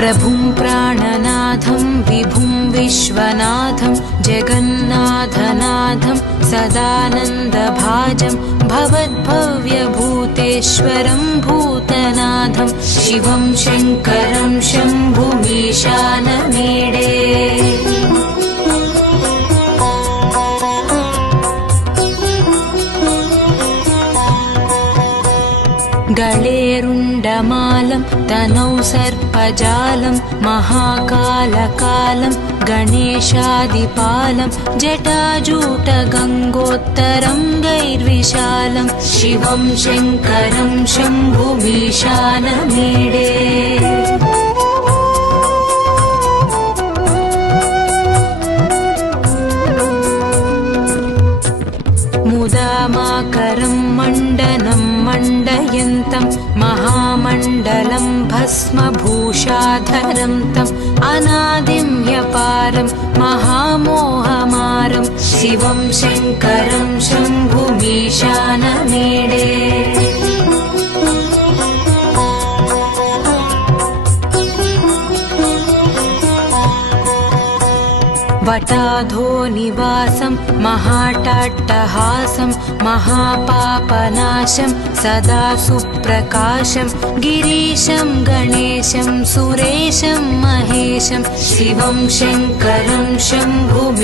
प्रभुं प्राणनाथं विभुं विश्वनाथं जगन्नाथनाथं सदानन्दभाजं भवद्भव्यभूतेश्वरं भूतनाथं शिवं शङ्करं शम्भुमीशानमीडे गळेरुण्डमालं तनौ सर्पजालं महाकालकालं गणेशादिपालं जटाजूटगङ्गोत्तरङ्गैर्विशालं शिवं शङ्करं शम्भुमीशानमीडे मुदामाकरं मण्डनं मण्डयन्तं महामण्डलं भस्मभूषाधरं तम् अनादिं ह्यपारं महामोहमारं शिवं शङ्करं शम्भुमीशानमीडे वटाधो निवासं महाटाट्टहासं महापापनाशं सदा सुप्रकाशं गिरीशं गणेशं सुरेशं महेशं शिवं शङ्करं शम्भुमीशानमीडे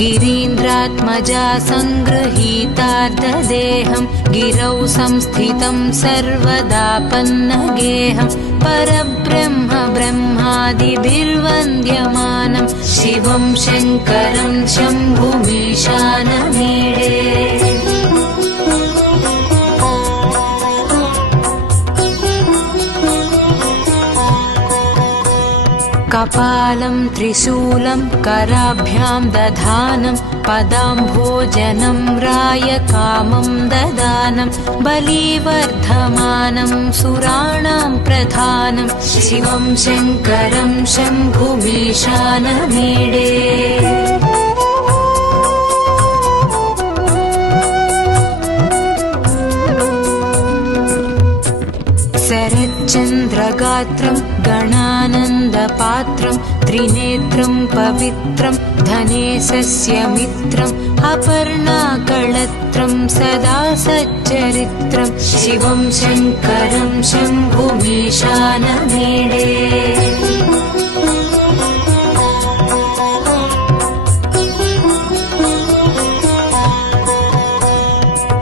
गिरीन्द्रात्मजा सङ्गृहीतार्धदेहं गिरौ संस्थितं सर्वदापन्नगेहं परब्रह्म ब्रह्मादिभिर्वन्द्यमानं शिवं शङ्करं शम्भुमीशानमीडे कपालं त्रिशूलं कराभ्यां दधानं पदाम्भोजनं रायकामं ददानं बलिवर्धमानं सुराणां प्रधानं शिवं शङ्करं शम्भुमीशानमीडे शरच्चन्द्रगात्रं गणानन्दपात्रं त्रिनेत्रं पवित्रं धनेशस्य मित्रम् अपर्णाकळत्रं सदा सच्चरित्रं शिवं शङ्करं शम्भुमीशानमीडे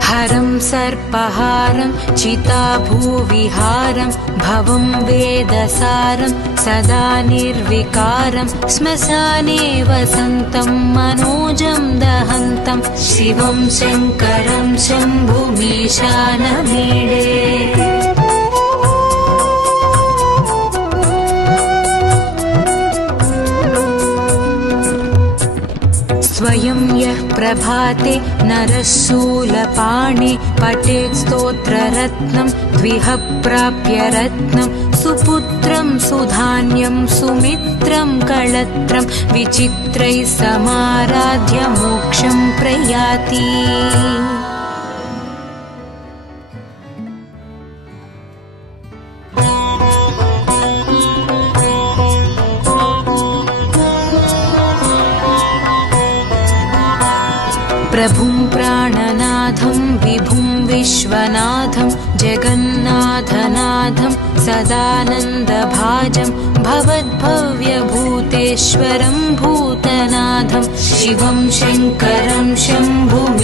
हरं सर्पहारं चिताभूविहारं भवं वेदसारं सदा निर्विकारं श्मशाने वसन्तं मनोजं दहन्तं शिवं शङ्करं शम्भुमीशानमीडे स्वयं यः प्रभाते नरः शूलपाणे पठेत् स्तोत्ररत्नं द्विह प्राप्य रत्नं सुपुत्रं सुधान्यं सुमित्रं कळत्रं विचित्रैः समाराध्य मोक्षं प्रयाति प्रभुं प्राणनाथं विभुं विश्वनाथं जगन्नाथनाथं सदानन्दभाजं भवद्भव्यभूतेश्वरं भूतनाथं शिवं शङ्करं शम्भुमीशानमीडे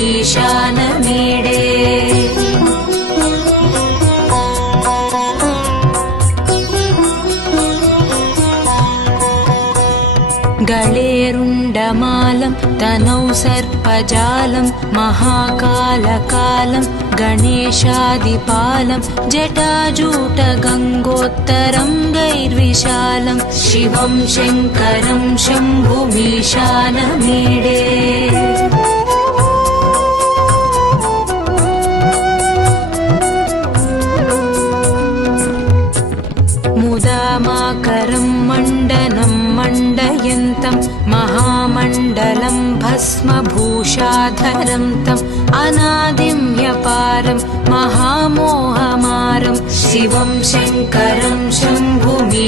गळेरुण्डमालं तनौ सर्पजालं महाकालकालं गणेशादिपालं जटाजूटगङ्गोत्तरङ्गैर्विशालं शिवं शङ्करं शम्भुमीशानमीडे मुदामाकरं मण्डनं मण्डयन्तं महामण्डलं जालं भस्मभूषाधरं तम् अनादिं ह्यपारं महामोहमारं शिवं शङ्करं शम्भुमीशानमीडे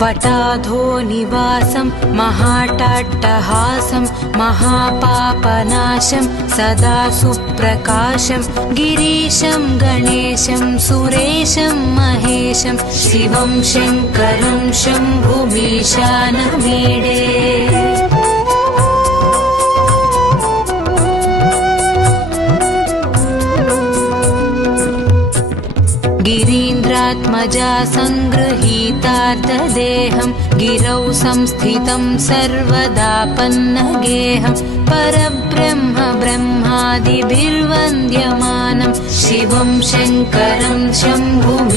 वटाधो निवासं महाटाट्टहासं महापापनाशं सदा सुप्रकाशं गिरीशं गणेशं सुरेशं महेशं शिवं शङ्करं शम्भुमीशानमीडे गिरीन्द्रात्मजा सङ्गृहीतार्धदेहं गिरौ संस्थितं सर्वदापन्नगेहं परब्रह्म ब्रह्मादिभिर्वन्द्यमानं शिवं शङ्करं शम्भुमीशानमीडे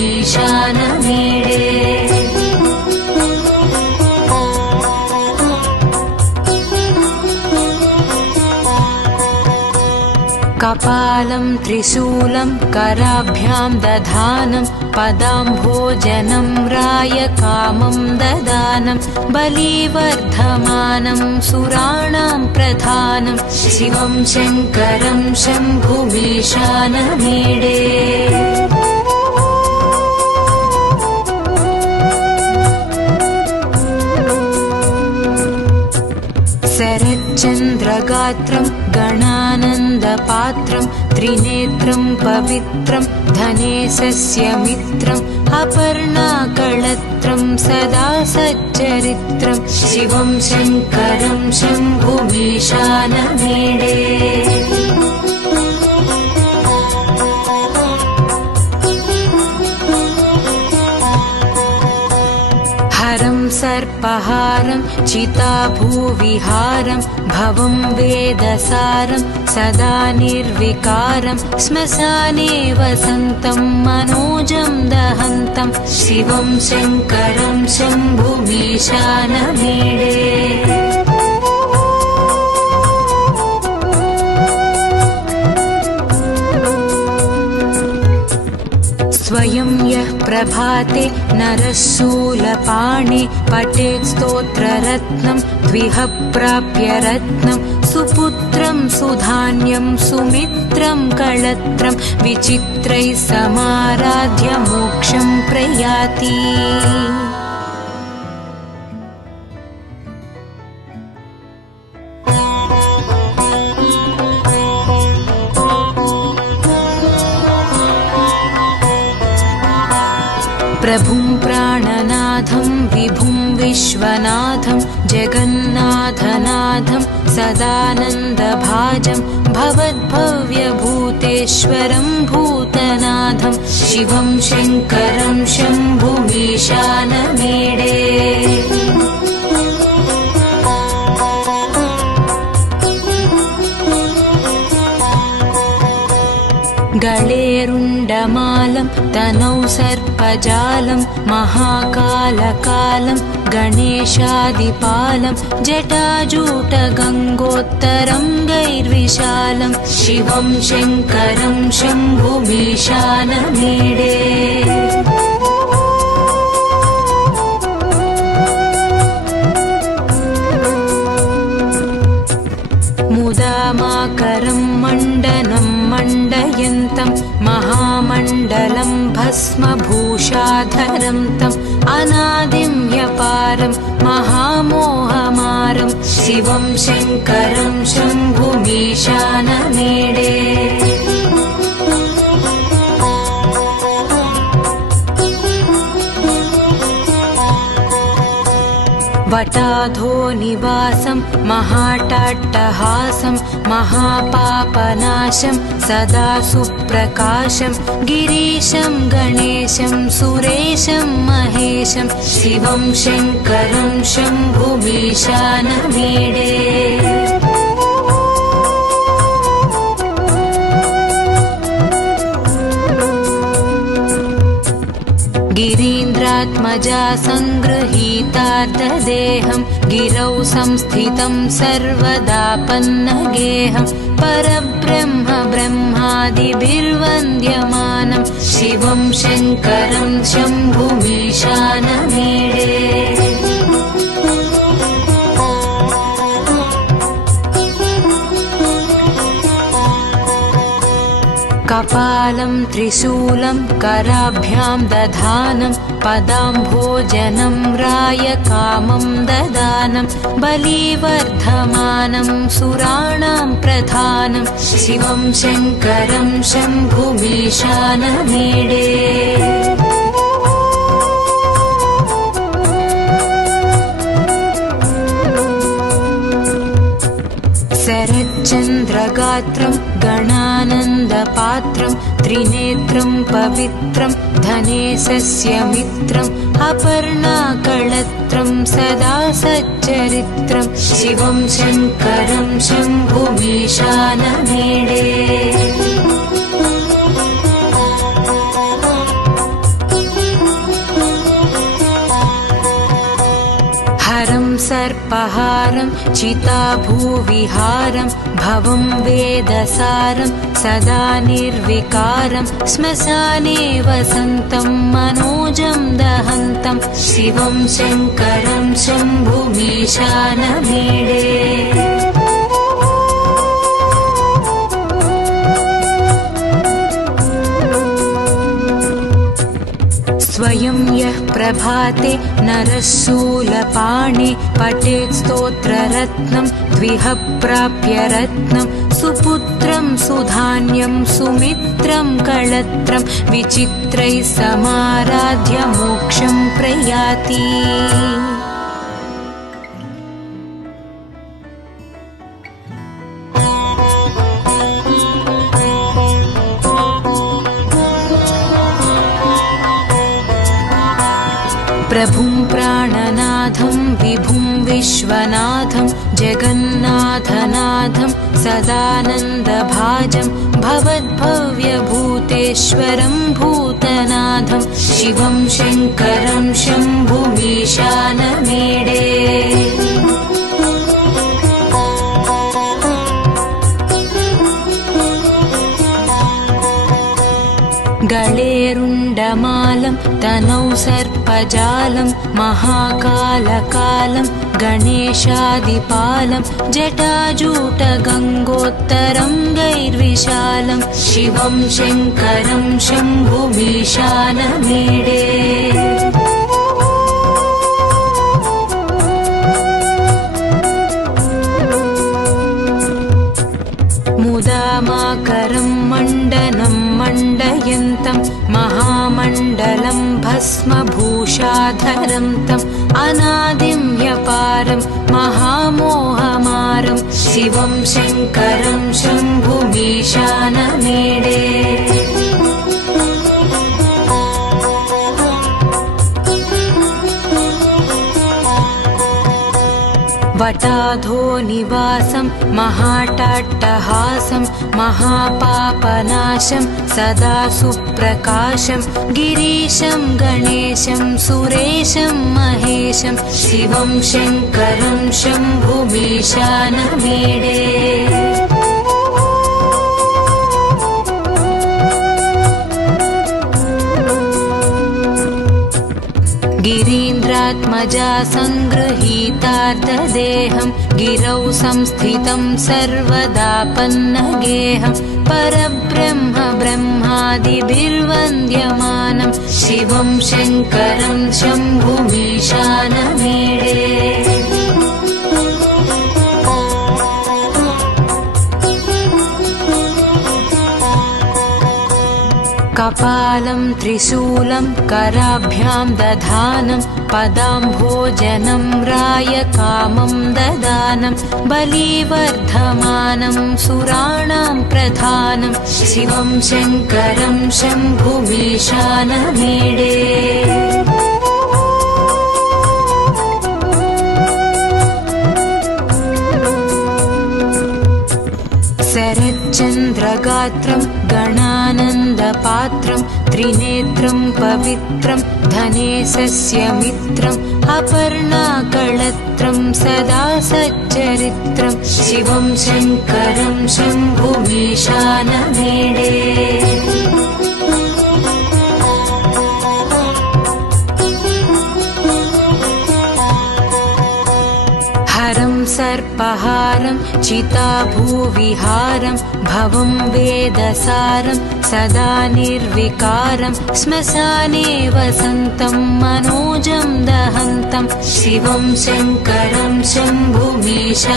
कपालं त्रिशूलं कराभ्यां दधानं पदाम्भोजनं रायकामं ददानं बलिवर्धमानं सुराणां प्रधानं शिवं शङ्करं शम्भुमीशानमीडे शरच्चन्द्रगात्रं गणानन्दपात्रं त्रिनेत्रं पवित्रं धनेशस्य मित्रम् अपर्णाकळत्रं सदा सच्चरित्रं शिवं शङ्करं शम्भुमीशानमीडे हरं सर्पहारं चिताभूविहारं भवं वेदसारं सदा निर्विकारं श्मशाने वसन्तं मनोजं दहन्तं शिवं शङ्करं शम्भुमीशानमीडे स्वयं यः प्रभाते नरः शूलपाणे पठेत् स्तोत्ररत्नं द्विह प्राप्य रत्नं सुपुत्रं सुधान्यं सुमित्रं कळत्रं विचित्रैः समाराध्य मोक्षं प्रयाति प्रभुं प्राणनाथं विभुं विश्वनाथं जगन्नाथनाथं सदानन्दभाजं भवद्भव्यभूतेश्वरं भूतनाथं शिवं शङ्करं शम्भुमीशानमीडे गळेरुण्डमालं तनौ सर्पजालं महाकालकालं गणेशादिपालं जटाजूटगङ्गोत्तरं गैर्विशालं शिवं शङ्करं शम्भुमीशानमीडे मुदामाकरं मण्डनं मण्डयन्तं महामण्डलं भस्मभूषाधरं तम् अनादिं ह्यपारं महामोहमारं शिवं शङ्करं शम्भुमीशानमीडे वटाधो निवासं महाटाट्टहासं महापापनाशं सदा सुप्रकाशं गिरीशं गणेशं सुरेशं महेशं शिवं शङ्करं शम्भुमीशानमीडे गिरीन्द्रात्मजा सङ्गृहीतार्धदेहं गिरौ संस्थितं सर्वदापन्नगेहं परब्रह्म ब्रह्मादिभिर्वन्द्यमानं शिवं शङ्करं शम्भुमीशानमीडे कपालं त्रिशूलं कराभ्यां दधानं पदाम्भोजनं रायकामं ददानं बलिवर्धमानं सुराणां प्रधानं शिवं शङ्करं शम्भुमीशानमीडे शरच्चन्द्रगात्रं गणानन्दपात्रं त्रिनेत्रं पवित्रं धनेशस्य मित्रम् अपर्णाकळत्रं सदा सच्चरित्रं शिवं शङ्करं शम्भुमीशानमीडे हरं सर्पहारं चिताभूविहारं भवं वेदसारं सदा निर्विकारं श्मशाने वसन्तं मनोजं दहन्तं शिवं शङ्करं शम्भुमीशानमीडे स्वयं यः प्रभाते नरः शूलपाणे पठेत् स्तोत्ररत्नं द्विह प्राप्य रत्नं सुपुत्रं सुधान्यं सुमित्रं कळत्रं विचित्रैः समाराध्य मोक्षं प्रयाति प्रभुं प्राणनाथं विभुं विश्वनाथं जगन्नाथनाथं सदानन्दभाजं भवद्भव्यभूतेश्वरं भूतनाथं शिवं शङ्करं शम्भुमीशानमीडे गळेरुण्डमालं तनौ सर्पजालं महाकालकालं गणेशादिपालं जटाजूटगङ्गोत्तरं गैर्विशालं शिवं शङ्करं शम्भुमीशानमीडे मुदामाकरं मण्डनं मण्डयन्तं महामण्डलं भस्मभूषाधरं तम् अनादिं ह्यपारं महामोहमारं शिवं शङ्करं शम्भुमीशानमीडे वटाधो निवासं महाटाट्टहासं महापापनाशं सदा सुप्रकाशं गिरीशं गणेशं सुरेशं महेशं शिवं शङ्करं शम्भुमीशानमीडे गिरीन्द्रात्मजा सङ्गृहीतार्धदेहं गिरौ संस्थितं सर्वदा पन्नगेहं परब्रह्म ब्रह्मादिभिर्वन्द्यमानं शिवं शङ्करं शम्भुमीशानमीडे कपालं त्रिशूलं कराभ्यां दधानं पदाम्भोजनं रायकामं ददानं बलिवर्धमानं सुराणां प्रधानं शिवं शङ्करं शम्भुमीशानमीडे शरच्चन्द्रगात्रं गणानन्दपात्रं त्रिनेत्रं पवित्रं धनेशस्य मित्रम् अपर्णाकळत्रं सदा सच्चरित्रं शिवं शङ्करं शम्भुमीशानमीडे हरं सर्पहारं चिताभूविहारं भवं वेदसारं सदा निर्विकारं श्मशाने वसन्तं मनोजं दहन्तं शिवं शङ्करं शम्भुमीशानमीडे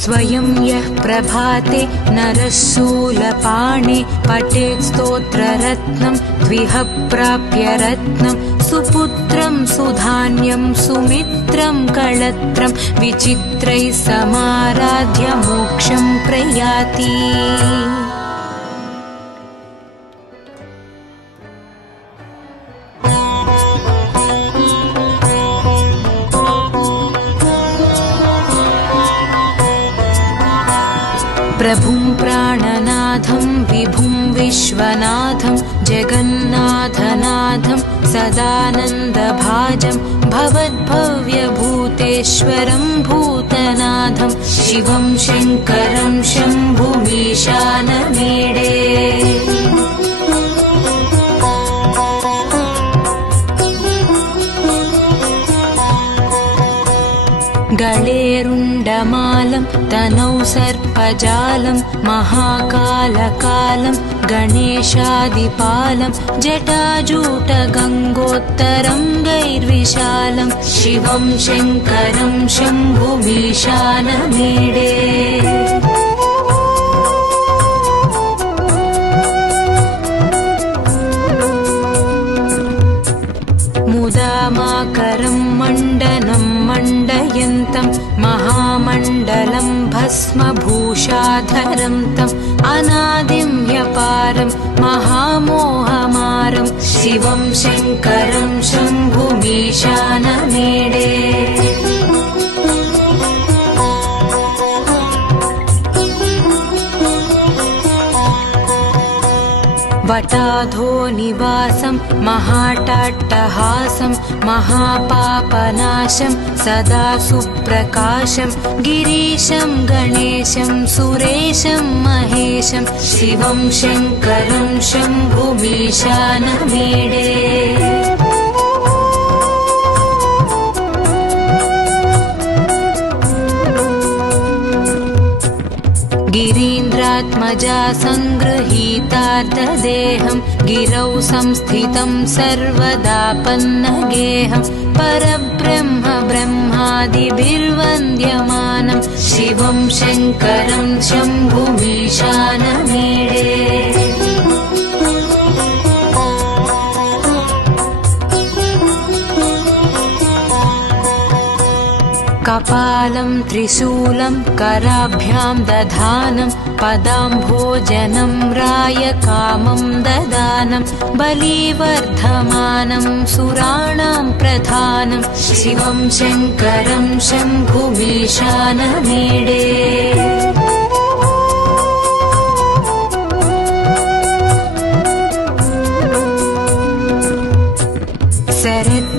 स्वयं यः प्रभाते नरः शूलपाणे पठेत् स्तोत्ररत्नं द्विह प्राप्य रत्नं सुपुत्रं सुधान्यं सुमित्रं कळत्रं विचित्रैः समाराध्य मोक्षं प्रयाति प्रभुं प्राणनाथं विभुं विश्वनाथं जगन्नाथनाथं सदानन्दभाजं भवद्भव्यभूतेश्वरं भूतनाथं शिवं शङ्करं शम्भुमीशानमीडे गळेरुण्डमालं तनौ सर्पजालं महाकालकालं गणेशादिपालं जटाजूटगङ्गोत्तरं गैर्विशालं शिवं शङ्करं शम्भुमीशानमीडे मुदामाकरं मण्डनं मण्डयन्तं महामण्डलं भस्मभूषाधरं तम् अनादिं ह्यपारं महामोहमारं शिवं शङ्करं शम्भुमीशानमीडे वटाधो निवासं महाटाट्टहासं महापापनाशं सदा सुप्रकाशं गिरीशं गणेशं सुरेशं महेशं शिवं शङ्करं शम्भुमीशानमीडे गिरीन्द्रात्मजा सङ्गृहीतार्थदेहं गिरौ संस्थितं सर्वदा पन्नगेहं परब्रह्म ब्रह्मादिभिर्वन्द्यमानं शिवं शङ्करं शम्भुमीशानमीडे कपालं त्रिशूलं कराभ्यां दधानं पदाम्भोजनं रायकामं ददानं बलिवर्धमानं सुराणां प्रधानं शिवं शङ्करं शम्भुमीशानमीडे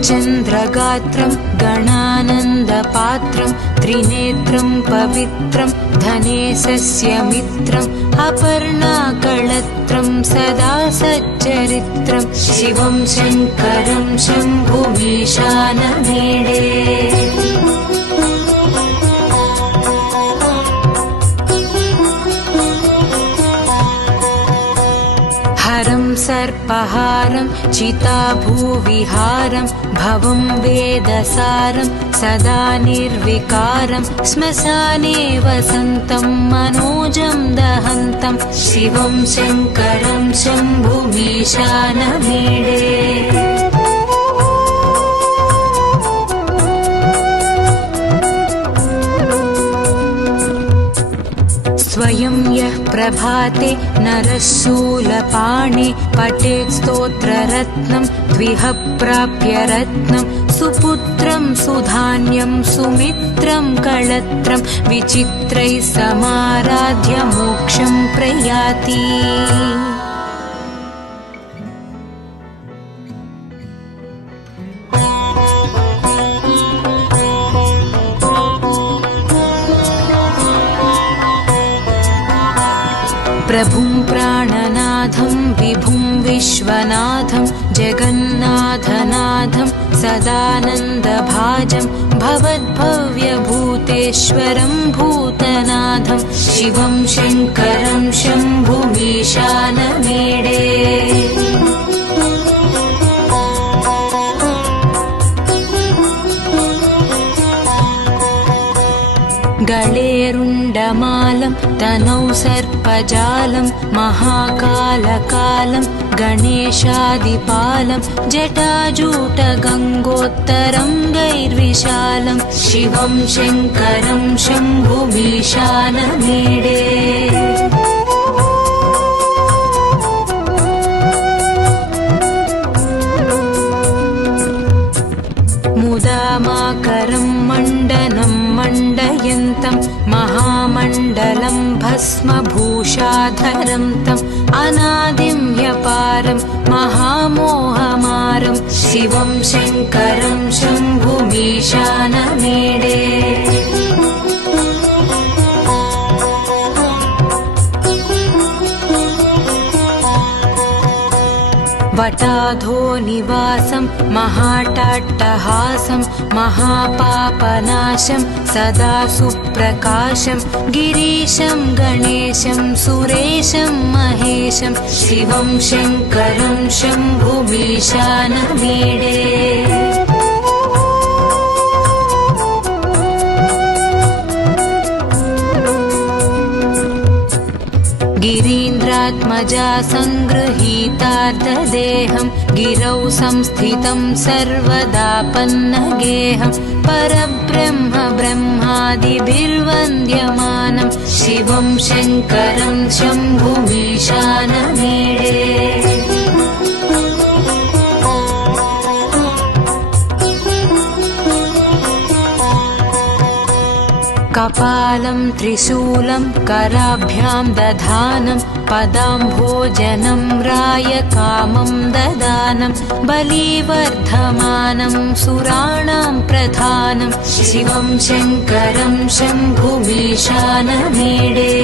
शरच्चन्द्रगात्रं गणानन्दपात्रं त्रिनेत्रं पवित्रं धनेशस्य मित्रम् अपर्णाकळत्रं सदा सच्चरित्रं शिवं शङ्करं शम्भुमीशानमीडे हरं सर्पहारं चिताभूविहारं भवं वेदसारं सदा निर्विकारं श्मशाने वसन्तं मनोजं दहन्तं शिवं शङ्करं शम्भुमीशानमीडे स्वयं यः प्रभाते नरः शूलपाणे पठेत् स्तोत्ररत्नं द्विह प्राप्य रत्नं सुपुत्रं सुधान्यं सुमित्रं कळत्रं विचित्रैः समाराध्य मोक्षं प्रयाति। प्रभुं प्राणनाथं विभुं विश्वनाथं जगन्नाथनाथं सदानन्दभाजं भवद्भव्यभूतेश्वरं भूतनाथं शिवं शङ्करं शम्भुमीशानमीडे। गळेरुण्डमालं तनौ सर्पजालं महाकालकालं गणेशादिपालं जटाजूटगङ्गोत्तरङ्गैर्विशालं शिवं शङ्करं शम्भुमीशानमीडे। मुदामाकरं मण्डनं मण्डयन्तं महामण्डलं भस्मभूषाधरं तम् अनादिं ह्यपारं महामोहमारं शिवं शङ्करं शम्भुमीशानमीडे। वटाधो निवासं महाटाट्टहासं महापापनाशं सदा सुप्रकाशं गिरीशं गणेशं सुरेशं महेशं शिवं शङ्करं शम्भुमीशानमीडे। गिरीन्द्रात्मजा सङ्गृहीतार्धदेहं गिरौ संस्थितं सर्वदापन्नगेहं परब्रह्म ब्रह्मादिभिर्वन्द्यमानं शिवं शङ्करं शम्भुमीशानमीडे। कपालं त्रिशूलं कराभ्यां दधानं पदाम्भोजनं रायकामं ददानं बलिवर्धमानं सुराणां प्रधानं शिवं शङ्करं शम्भुमीशानमीडे।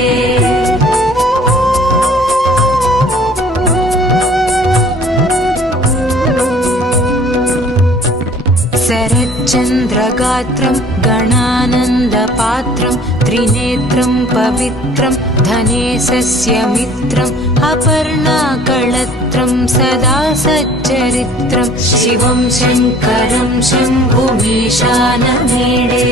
शरच्चन्द्रगात्रं गणानन्दपात्रं त्रिनेत्रं पवित्रं धनेशस्य मित्रम् अपर्णाकळत्रं सदा सच्चरित्रं शिवं शङ्करं शम्भुमीशानमीडे।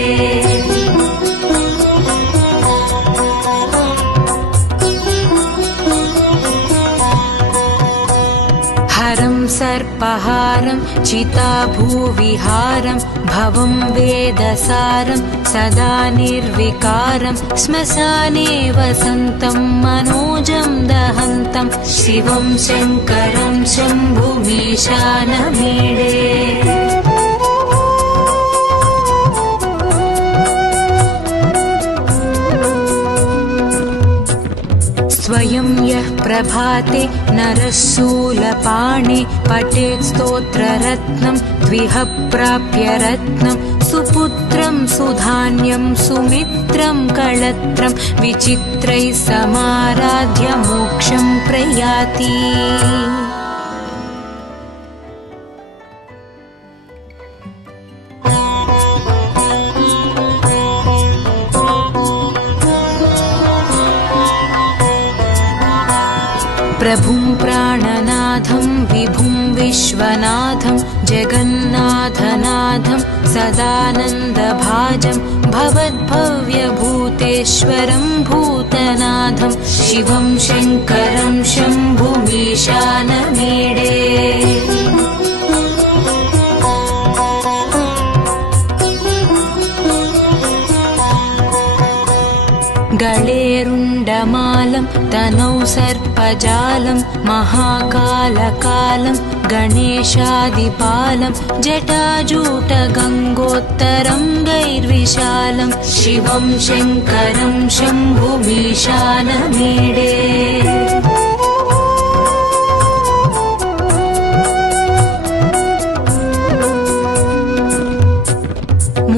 हरं सर्पहारं चिताभूविहारं भवं वेदसारं सदा निर्विकारं श्मशाने वसन्तं मनोजं दहन्तं शिवं शङ्करं शम्भुमीशानमीडे। स्वयं यः प्रभाते नरः शूलपाणे पठेत् स्तोत्ररत्नं द्विह प्राप्य रत्नं सुपुत्रं सुधान्यं सुमित्रं कळत्रं विचित्रैः समाराध्य मोक्षं प्रयाति। प्रभुं प्राणनाथं विभुं विश्वनाथं जगन्नाथनाथं सदानन्दभाजं भवद्भव्यभूतेश्वरं भूतनाथं शिवं शङ्करं शम्भुमीशानमीडे। गळेरुण्डमालं तनौ सर्पजालं महाकालकालं गणेशादिपालं जटाजूटगङ्गोत्तरङ्गैर्विशालं शिवं शङ्करं शम्भुमीशानमीडे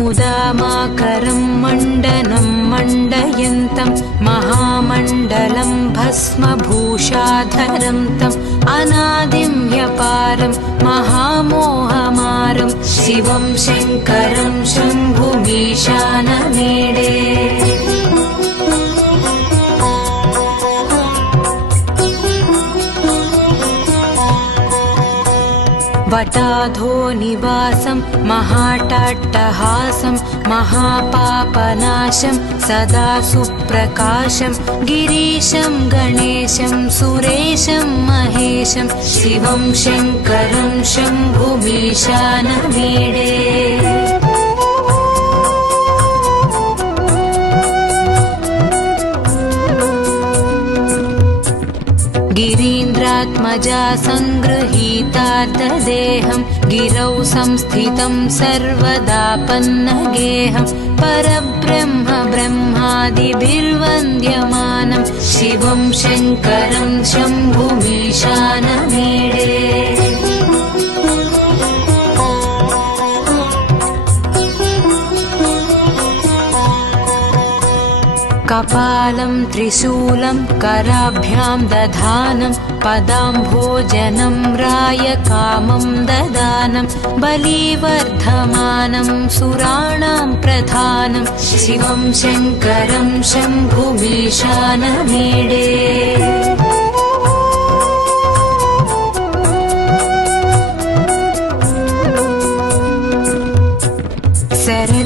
मुदामाकरं मण्डनं मण्डयन्तं महामण्डलं भस्मभूषाधरं तम् अनादिं ह्यपारं महामोहमारं शिवं शङ्करं शम्भुमीशानमीडे वटाधो निवासं महाटाट्टहासं महापापनाशं सदा सुप्रकाशं गिरीशं गणेशं सुरेशं महेशं शिवं शङ्करं शम्भुमीशानमीडे गिरीन्द्रात्मजा सङ्गृहीतार्धदेहं गिरौ संस्थितं सर्वदापन्नगेहं परब्रह्म ब्रह्मादिभिर्वन्द्यमानं शिवं शङ्करं शम्भुमीशानमीडे कपालं त्रिशूलं कराभ्यां दधानं पदाम्भोजनं रायकामं ददानं बलिवर्धमानं सुराणां प्रधानं शिवं शङ्करं शम्भुमीशानमीडे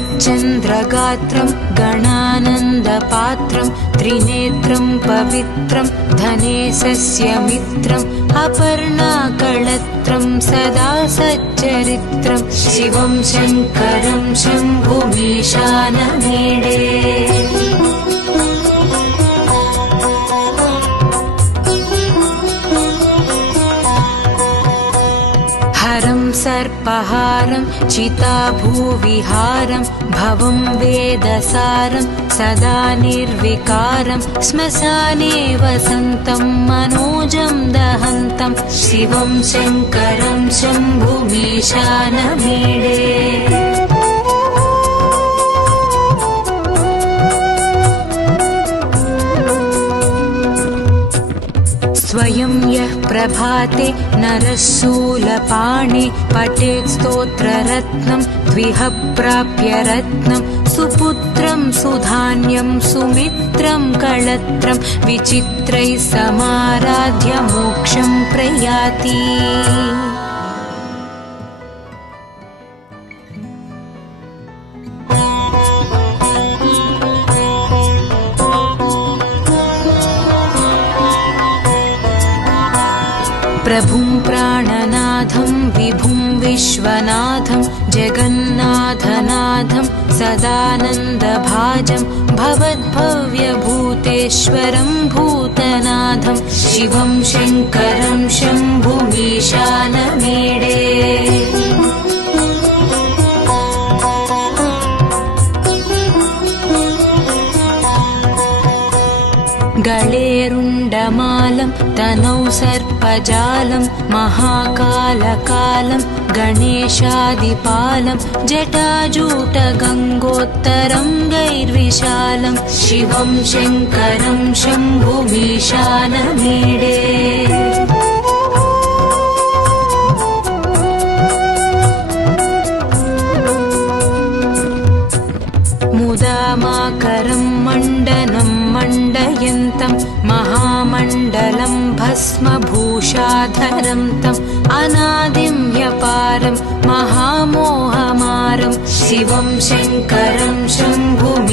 शरच्चन्द्रगात्रं गणानन्दपात्रं त्रिनेत्रं पवित्रं धनेशस्य मित्रम् अपर्णाकळत्रं सदा सच्चरित्रं शिवं शङ्करं शम्भुमीशानमीडे हरं सर्पहारं चिताभूविहारं भवं वेदसारं सदा निर्विकारं श्मशाने वसन्तं मनोजं दहन्तं शिवं शङ्करं शम्भुमीशानमीडे स्वयं यः प्रभाते नरः शूलपाणे पठेत् स्तोत्ररत्नं द्विह प्राप्य रत्नं सुपुत्रं सुधान्यं सुमित्रं कळत्रं विचित्रैः समाराध्य मोक्षं प्रयाति प्रभुं प्राणनाथं विभुं विश्वनाथं जगन्नाथनाथं सदानन्दभाजं भवद्भव्यभूतेश्वरं भूतनाथं शिवं शङ्करं शम्भुमीशानमीडे गळेरुण्डमालं तनौ सर्पजालं महाकालकालं गणेशादिपालं जटाजूटगङ्गोत्तरङ्गैर्विशालं शिवं शङ्करं शम्भुमीशानमीडे मुदामाकरं मण्डनं मण्डयन्तं महामण्डलं भस्मभूषाधरं तम् अनादिं ह्यपारं महामोहमारं शिवं शङ्करं शम्भुमीशानमीडे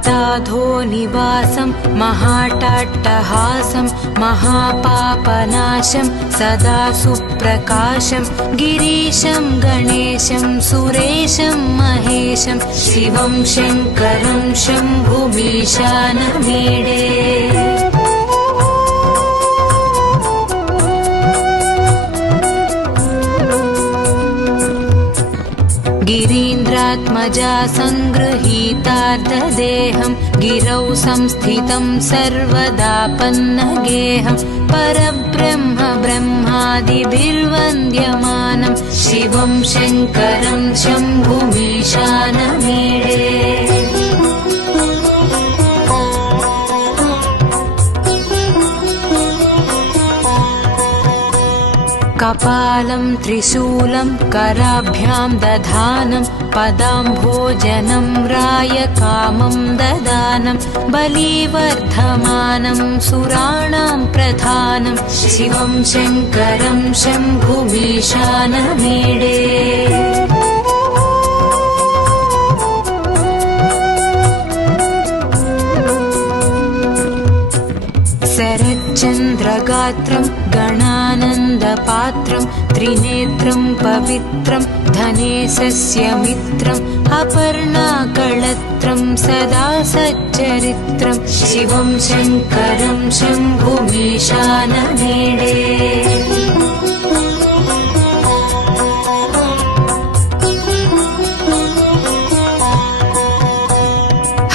वटाधो निवासं महाट्टहासं महापापनाशं सदा सुप्रकाशं गिरीशं गणेशं सुरेशं महेशं शिवं शङ्करं शम्भुमीशानमीडे गिरीन्द्रात्मजा सङ्गृहीतार्धदेहं गिरौ संस्थितं सर्वदापन्नगेहं परब्रह्म ब्रह्मादिभिर्वन्द्यमानं शिवं शङ्करं शम्भुमीशानमीडे कपालं त्रिशूलं कराभ्यां दधानं पदाम्भोजनं रायकामं ददानं बलिवर्धमानं सुराणां प्रधानं शिवं शङ्करं शम्भुमीशानमीडे शरच्चन्द्रगात्रं गणानन्दपात्रं त्रिनेत्रं पवित्रं धनेशस्य मित्रम् अपर्णाकळत्रं सदा सच्चरित्रं शिवं शङ्करं शम्भुमीशानमीडे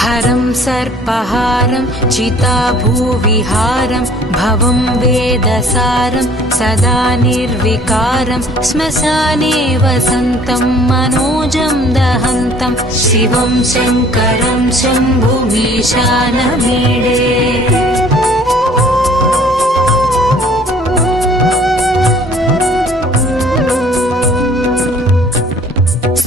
हरं सर्पहारं चिताभूविहारं भवं वेदसारं सदा निर्विकारं श्मशाने वसन्तं मनोजं दहन्तं शिवं शङ्करं शम्भुमीशानमीडे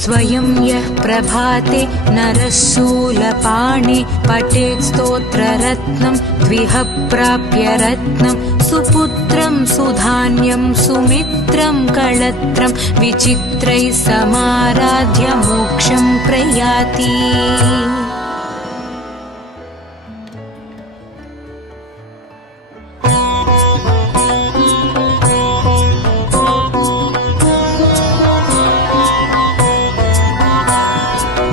स्वयं यः प्रभाते नरः शूलपाणे पठेत् स्तोत्ररत्नं द्विह प्राप्य रत्नं सुपुत्रं सुधान्यं सुमित्रं कळत्रं विचित्रैः समाराध्य मोक्षं प्रयाति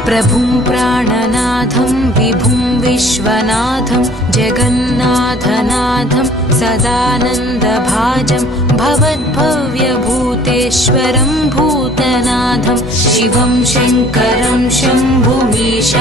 प्रभुं प्राणनाथं विभुं विश्वनाथं जगन्नाथनाथं सदानन्दभाजं भवद्भव्यभूतेश्वरं भूतनाथं शिवं शङ्करं शम्भुमीशानमीडे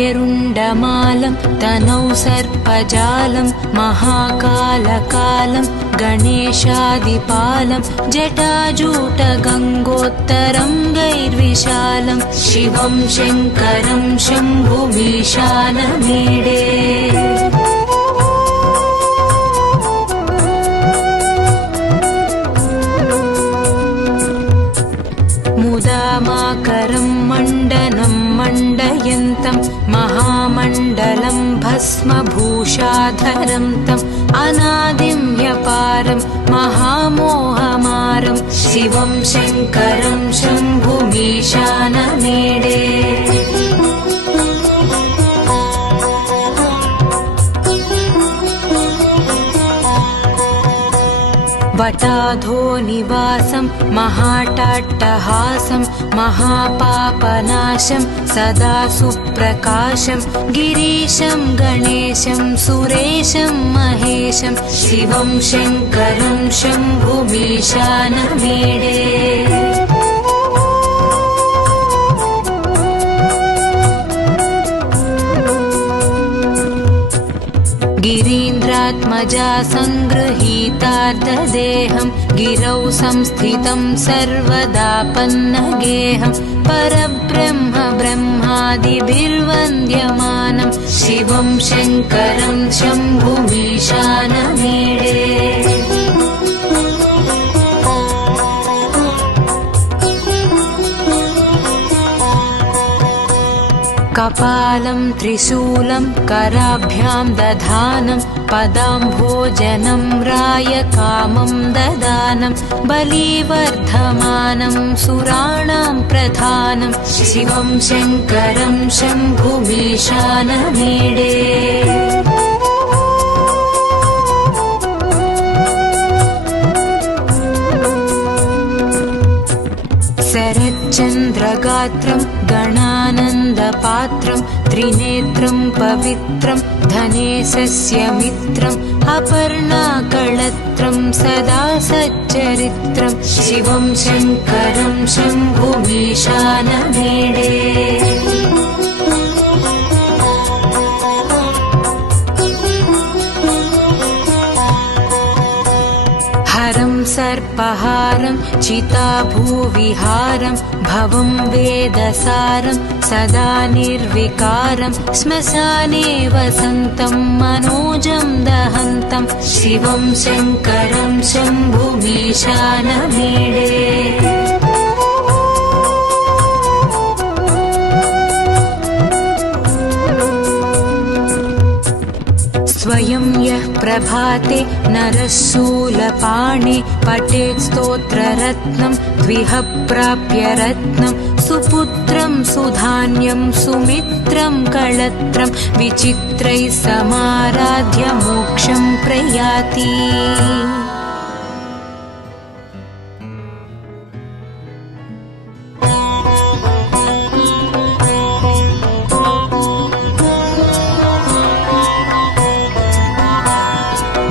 गळेरुण्डमालं तनौ सर्पजालं महाकालकालं गणेशादिपालं जटाजूटगङ्गोत्तरं गैर्विशालं शिवं शङ्करं शम्भुमीशानमीडे मुदामाकरं मण्डनं मण्डयन्तं महामण्डलं भस्मभूषाधरं तम् अनादिं ह्यपारं महामोहमारं शिवं शङ्करं शम्भुमीशानमीडे वटाधो निवासं महाट्टहासं महापापनाशं सदा सुप्रकाशं गिरीशं गणेशं सुरेशं महेशं शिवं शङ्करं शम्भुमीशानमीडे गिरीन्द्रात्मजा सङ्गृहीतार्धदेहं गिरौ संस्थितं सर्वदापन्नगेहं परब्रह्म ब्रह्मादिभिर्वन्द्यमानं शिवं शङ्करं शम्भुमीशानमीडे कपालं त्रिशूलं कराभ्यां दधानं पदाम्भोजनं रायकामं ददानं बलिवर्धमानं सुराणां प्रधानं शिवं शङ्करं शम्भुमीशानमीडे शरच्चन्द्रगात्रं गणानन्दपात्रं त्रिनेत्रं पवित्रं धनेशस्य मित्रम् अपर्णाकळत्रं सदा सच्चरित्रं शिवं शङ्करं शम्भुमीशानमीडे हरं सर्पहारं चिताभूविहारं भवं वेदसारं सदा निर्विकारं श्मशाने वसन्तं मनोजं दहन्तं शिवं शङ्करं शम्भुमीशानमीडे स्वयं यः प्रभाते नरः शूलपाणे पठेत् स्तोत्ररत्नं द्विह प्राप्य रत्नं सुपुत्रं सुधान्यं सुमित्रं कळत्रं विचित्रैः समाराध्य मोक्षं प्रयाति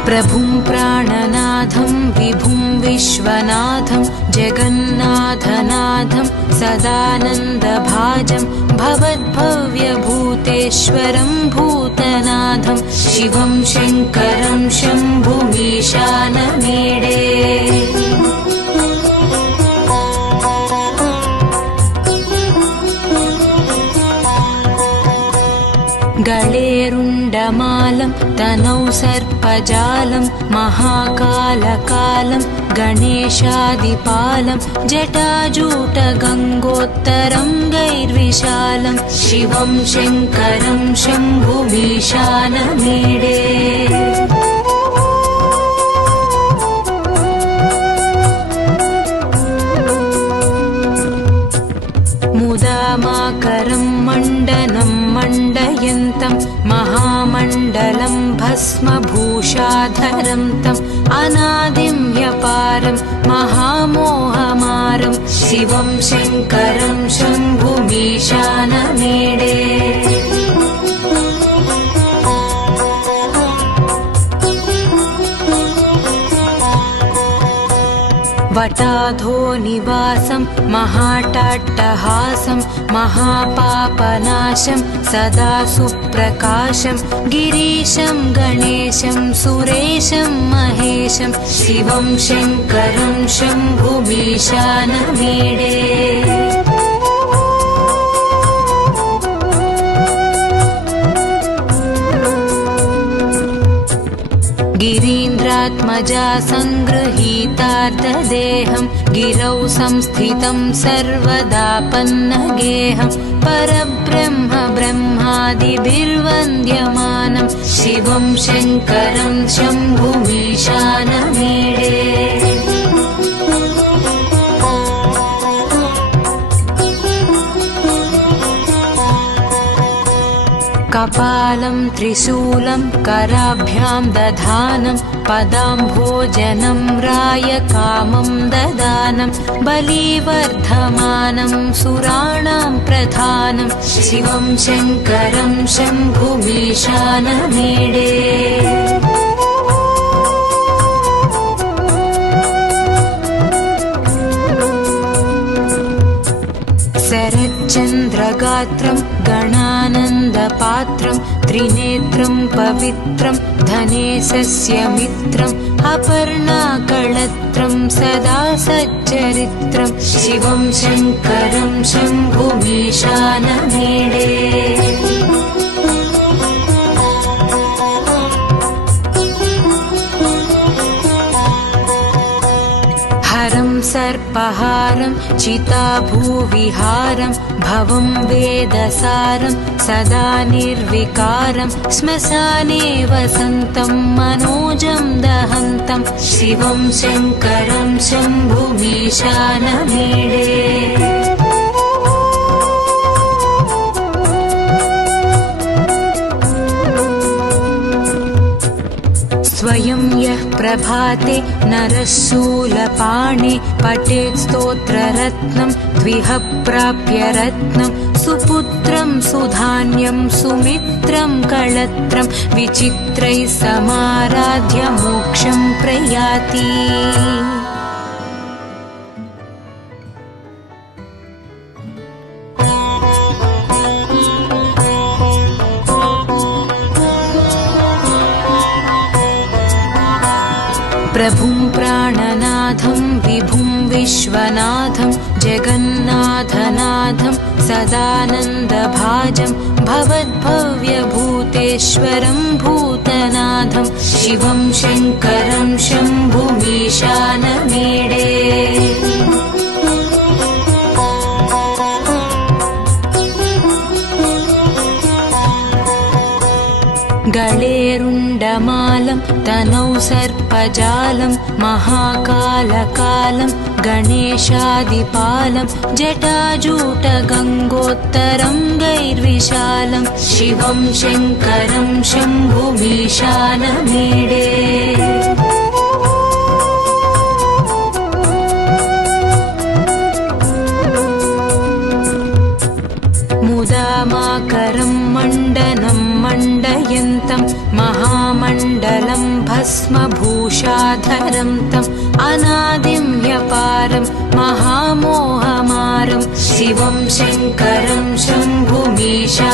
प्रभुं प्राणनाथं विभुं विश्वनाथं जगन्नाथनाथं सदानन्दभाजं भवद्भव्यभूतेश्वरं भूतनाथं शिवं शङ्करं शम्भुमीशानमीडे गळेरुण्डमालं तनौ सर्पजालं महाकालकालं गणेशादिपालं जटाजूटगङ्गोत्तरं गैर्विशालं शिवं शङ्करं शम्भुमीशानमीडे मुदामाकरं मण्डनं मण्डयन्तं महामण्डलं भस्मभूषाधरं तम् अनादिं ह्यपारं महामोहमारं शिवं शङ्करं शम्भुमीशानमीडे वटाधोनिवासं महाटाट्टहासं महापापनाशं सदा सुप्रकाशं गिरीशं गणेशं सुरेशं महेशं शिवं शङ्करं शम्भुमीशानमीडे गिरीन्द्रात्मजा सङ्गृहीतार्धदेहं गिरौ संस्थितं सर्वदा पन्नगेहं परब्रह्म ब्रह्मादिभिर्वन्द्यमानं शिवं शङ्करं शम्भुमीशानमीडे कपालं त्रिशूलं कराभ्यां दधानं पदाम्भोजनं रायकामं ददानं बलिवर्धमानं सुराणां प्रधानं शिवं शङ्करं शम्भुमीशानमीडे शरच्चन्द्रगात्रं गणानन्दपात्रं त्रिनेत्रं पवित्रं धनेशस्य मित्रम् अपर्णाकळत्रं सदा सच्चरित्रं शिवं शङ्करं शम्भुमीशानमीडे हरं सर्पहारं चिताभूविहारं भवं वेदसारं सदा निर्विकारं श्मशाने वसन्तं मनोजं दहन्तं शिवं शङ्करं शम्भुमीशानमीडे। स्वयं यः प्रभाते नरः शूलपाणे पठेत् स्तोत्ररत्नं द्विह प्राप्य रत्नं सुपुत्रं सुधान्यं सुमित्रं कळत्रं विचित्रैः समाराध्य मोक्षं प्रयाति। प्रभुं प्राणनाथं विभुं विश्वनाथं जगन्नाथनाथं सदानन्दभाजं भवद्भव्यभूतेश्वरं भूतनाथं शिवं शङ्करं शम्भुमीशानमीडे। गळेरुण्डमालं तनौ सर्पजालं महाकालकालं गणेशादिपालं जटाजूटगङ्गोत्तरङ्गैर्विशालं शिवं शङ्करं शम्भुमीशानमीडे। मुदामाकरं मण्डनं मण्डयन्तं महामण्डलं भस्मभूषाधरं तम् अनादिं ह्यपारं महामोहमारं शिवं शङ्करं शम्भुमीशानमीडे।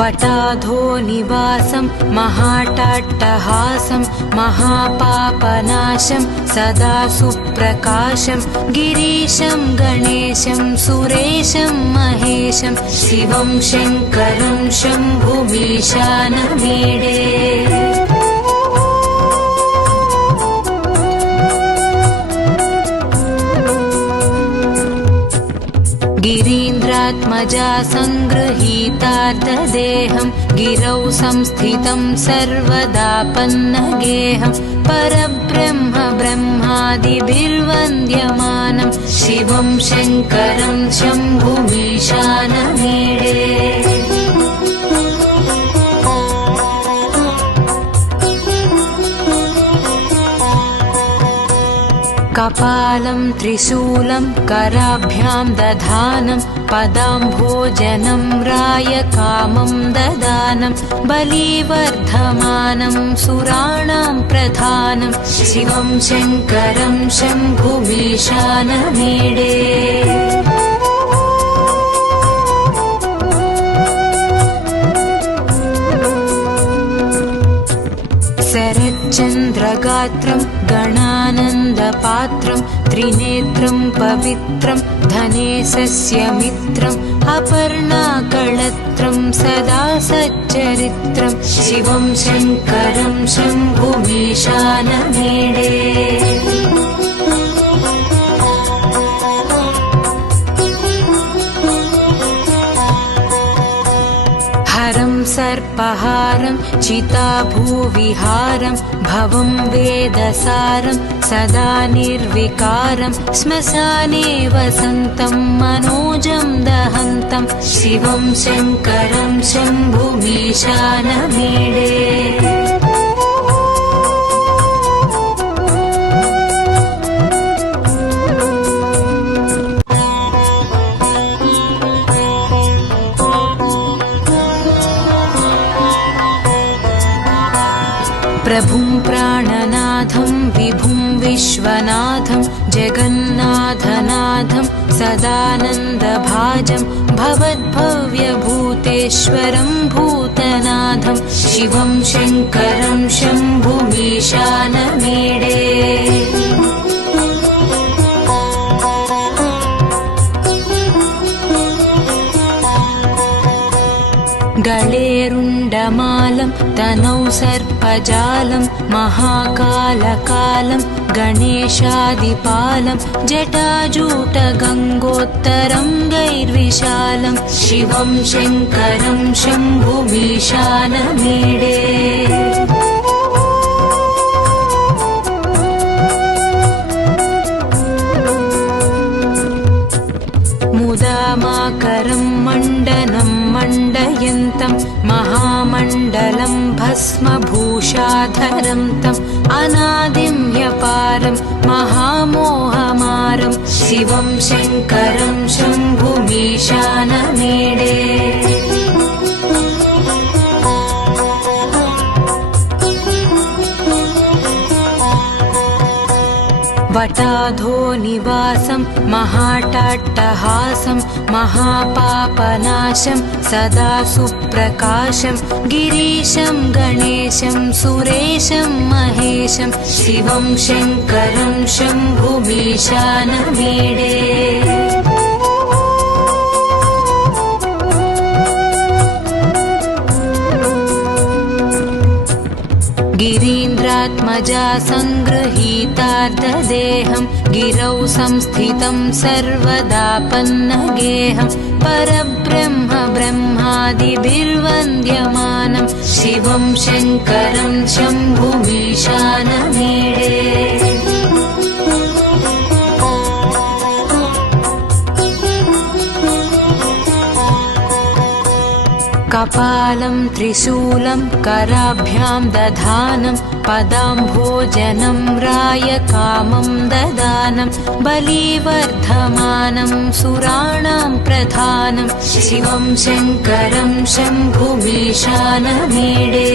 वटाधो निवासं महाटाट्टहासं महापापनाशं सदा सुप्रकाशं गिरीशं गणेशं सुरेशं महेशं शिवं शङ्करं शम्भुमीशानमीडे। गिरीन्द्रात्मजा सङ्गृहीतार्धदेहं गिरौ संस्थितं सर्वदापन्नगेहं परब्रह्म ब्रह्मादिभिर्वन्द्यमानं शिवं शङ्करं शम्भुमीशानमीडे। कपालं त्रिशूलं कराभ्यां दधानं पदाम्भोजनं रायकामं ददानं बलिवर्धमानं सुराणां प्रधानं शिवं शङ्करं शम्भुमीशानमीडे। शरच्चन्द्रगात्रं गणानन्दपात्रं त्रिनेत्रं पवित्रं धनेशस्य मित्रम् अपर्णाकळत्रं सदा सच्चरित्रं शिवं शङ्करं शम्भुमीशानमीडे। हरं सर्पहारं चिताभूविहारं भवं वेदसारं सदा निर्विकारं श्मशाने वसन्तं मनोजं दहन्तं शिवं शङ्करं शम्भुमीशानमीडे। प्रभुं प्राणनाथं विभुं विश्वनाथं जगन्नाथनाथं सदानन्दभाजं भवद्भव्यभूतेश्वरं भूतनाथं शिवं शङ्करं शम्भुमीशानमीडे। गलेरुण्डमालं तनौ सर्पजालं महाकालकालं गणेशादिपालं जटाजूटगङ्गोत्तरं गैर्विशालं शिवं शङ्करं शम्भुमीशानमीडे मुदामाकरं मण्डनं मण्डयन्तं महामण्डलं भस्मभूषाधरं तम् अनादिं ह्यपारं महामोहमारं शिवं शङ्करं शम्भुमीशानमीडे वटाधो निवासं महाटाट्टहासं महापापनाशं सदा सुप्रकाशं गिरीशं गणेशं सुरेशं महेशं शिवं शङ्करं शम्भुमीशानमीडे गिरीन्द्रात्मजा सङ्गृहीतार्धदेहं गिरौ संस्थितं सर्वदापन्नगेहं परब्रह्म ब्रह्मादिभिर्वन्द्यमानं शिवं शङ्करं शम्भुमीशानमीडे कपालं त्रिशूलं कराभ्यां दधानं पदाम्भोजनं रायकामं ददानं बलिवर्धमानं सुराणां प्रधानं शिवं शङ्करं शम्भुमीशानमीडे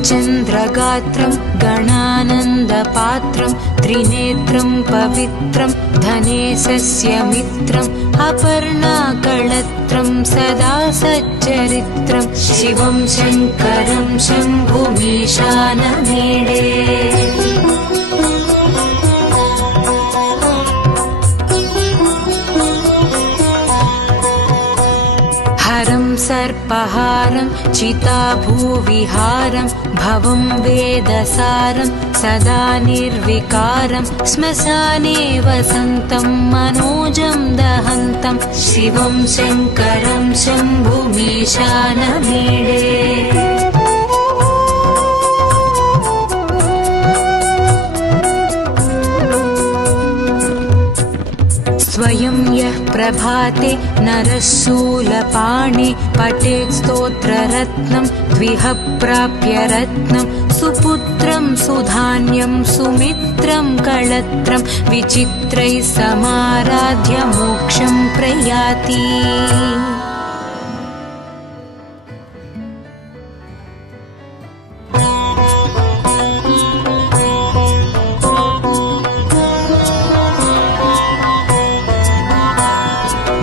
शरच्चन्द्रगात्रं गणानन्दपात्रं त्रिनेत्रं पवित्रं धनेशस्य मित्रम् अपर्णाकळत्रं सदा सच्चरित्रं शिवं शङ्करं शम्भुमीशानमीडे हरं सर्पहारं चिताभूविहारं भवं वेदसारं सदा निर्विकारं श्मशाने वसन्तं मनोजं दहन्तं शिवं शङ्करं शम्भुमीशानमीडे स्वयं यः प्रभाते नरः शूलपाणे पठेत् स्तोत्ररत्नं द्विह प्राप्य रत्नं सुपुत्रं सुधान्यं सुमित्रं कळत्रं विचित्रैः समाराध्य मोक्षं प्रयाति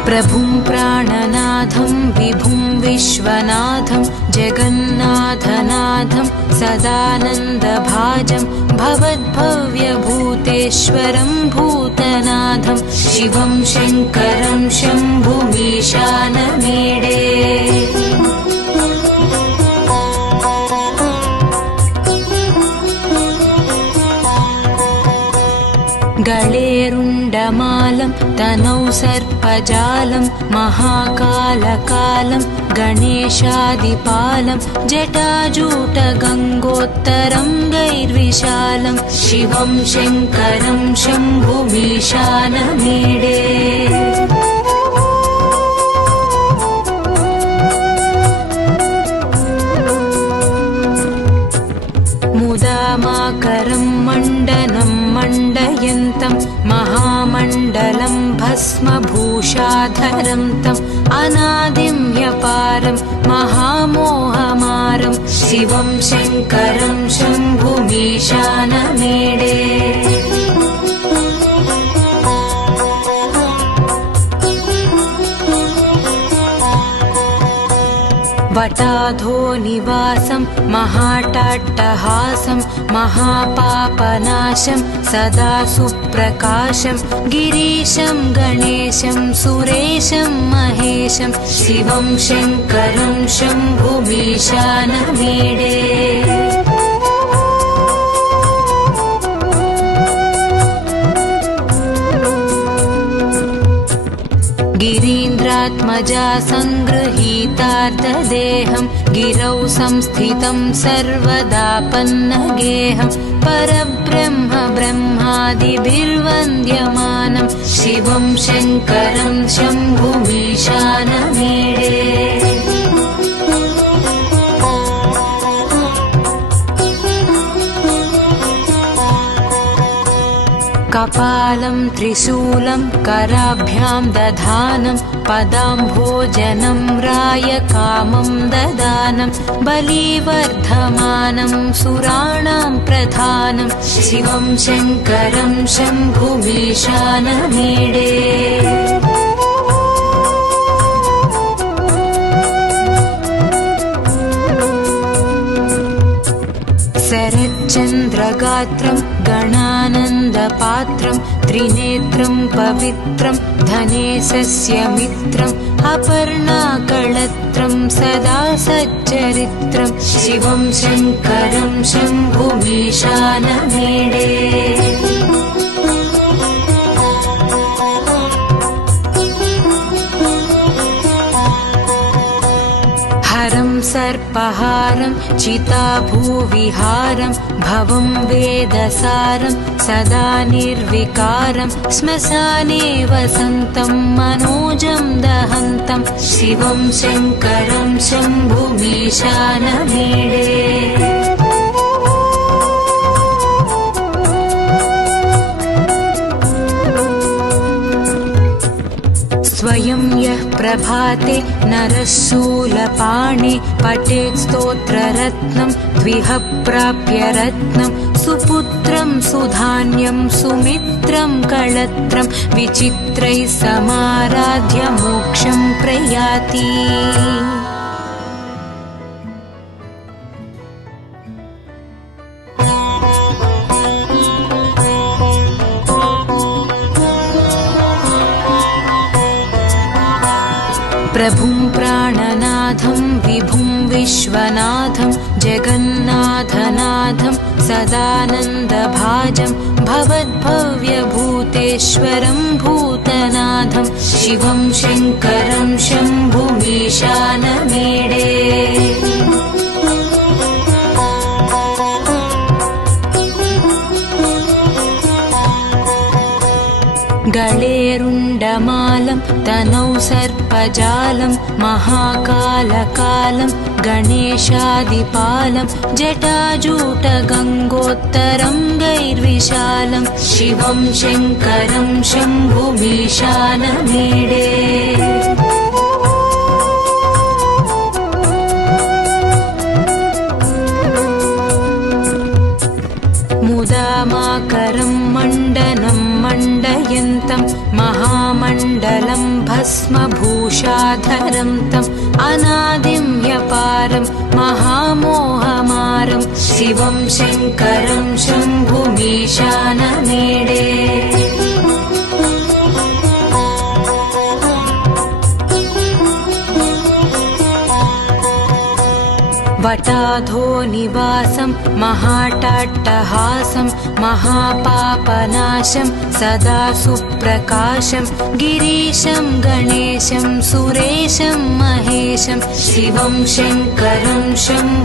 प्रभुं प्राणनाथं विभुं विश्वनाथं जगन्नाथनाथं सदानन्दभाजं भवद्भव्यभूतेश्वरं भूतनाथं शिवं शङ्करं शम्भुमीशानमीडे गलेरुण्डमालं तनौ सर्पजालं महाकालकालं गणेशादिपालं जटाजूटगङ्गोत्तरं गैर्विशालं शिवं शङ्करं शम्भुमीशानमीडे मुदामाकरं मण्डनं मण्डयन्तं महामण्डलं भस्मभूषाधरं तम् अनादिं ह्यपारं महामोहमारं शिवं शङ्करं शम्भुमीशानमीडे वटा वटाधोनिवासं महाटाट्टहासं महापापनाशं सदा सुप्रकाशं गिरीशं गणेशं सुरेशं महेशं शिवं शङ्करं शम्भुमीशानमीडे गिरीन्द्रात्मजा सङ्गृहीतार्धदेहं गिरौ संस्थितं सर्वदापन्नगेहं परब्रह्म ब्रह्मादिभिर्वन्द्यमानं शिवं शङ्करं शम्भुमीशानमीडे कपालं त्रिशूलं कराभ्यां दधानं पदाम्भोजनं रायकामं ददानं बलिवर्धमानं सुराणां प्रधानं शिवं शङ्करं शम्भुमीशानमीडे शरच्चन्द्रगात्रं गणानन्दपात्रं त्रिनेत्रं पवित्रं धनेशस्य मित्रम् अपर्णाकळत्रं सदा सच्चरित्रं शिवं शङ्करं शम्भुमीशानमीडे हरं सर्पहारं चिताभूविहारं भवं वेदसारं सदा निर्विकारं श्मशाने वसन्तं मनोजं दहन्तं शिवं शङ्करं शम्भुमीशानमीडे स्वयं यः प्रभाते नरः शूलपाणे पठेत् स्तोत्ररत्नं द्विह प्राप्य रत्नं सुपुत्रं सुधान्यं सुमित्रं कळत्रं विचित्रैः समाराध्य मोक्षं प्रयाति प्रभुं प्राणनाथं विभुं विश्वनाथं जगन्नाथनाथं सदानन्दभाजं भवद्भव्यभूतेश्वरं भूतनाथं शिवं शङ्करं शम्भुमीशानमीडे गळेरुण्डमालं तनौ सर्पजालं महाकालकालं गणेशादिपालं जटाजूटगङ्गोत्तरं गैर्विशालं शिवं शङ्करं शम्भुमीशानमीडे मुदामाकरं मण्डनं मण्डयन्तं महामण्डलं भस्मभूषाधरं तम् अनादिं ह्यपारं महामोहमारं शिवं शङ्करं शम्भुमीशानमीडे वटाधोनिवासं महाटाट्टहासं महापापनाशं सदा सुप्रकाशं गिरीशं गणेशं सुरेशं महेशं शिवं शङ्करं शम्भुमीशानमीडे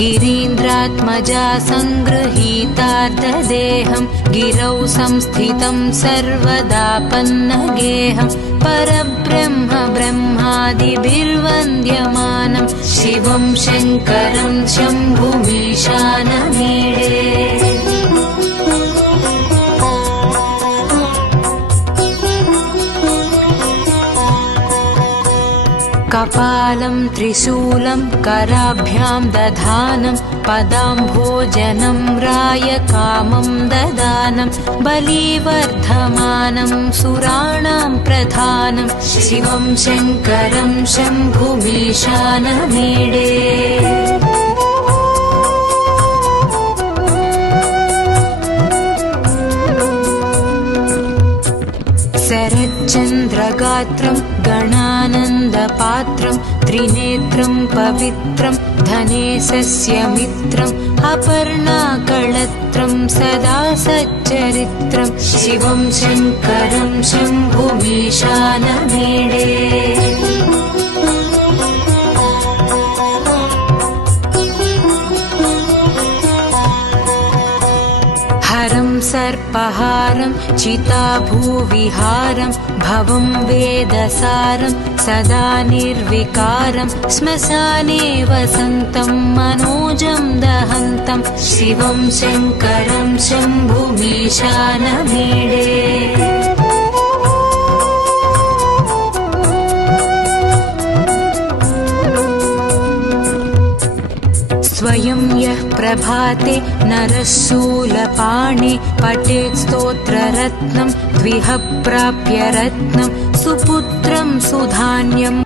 गिरीन्द्रात्मजा सङ्गृहीतार्धदेहं गिरौ संस्थितं सर्वदापन्नगेहं परब्रह्म ब्रह्मादिभिर्वन्द्यमानं शिवं शङ्करं शम्भुमीशानमीडे कपालं त्रिशूलं कराभ्यां दधानं पदाम्भोजनं रायकामं ददानं बलिवर्धमानं सुराणां प्रधानं शिवं शङ्करं शम्भुमीशानमीडे शरच्चन्द्रगात्रं गणानन्दपात्रं त्रिनेत्रं पवित्रं धनेशस्य मित्रम् अपर्णाकळत्रं सदा सच्चरित्रं शिवं शङ्करं शम्भुमीशानमीडे हरं सर्पहारं चिताभूविहारं भवं वेदसारं सदा निर्विकारं श्मशाने वसन्तं मनोजं दहन्तं शिवं शङ्करं शम्भुमीशानमीडे स्वयं यः प्रभाते नरः शूलपाणे पठेत् स्तोत्ररत्नं द्विह प्राप्य रत्नं सुपुत्रं सुधान्यम्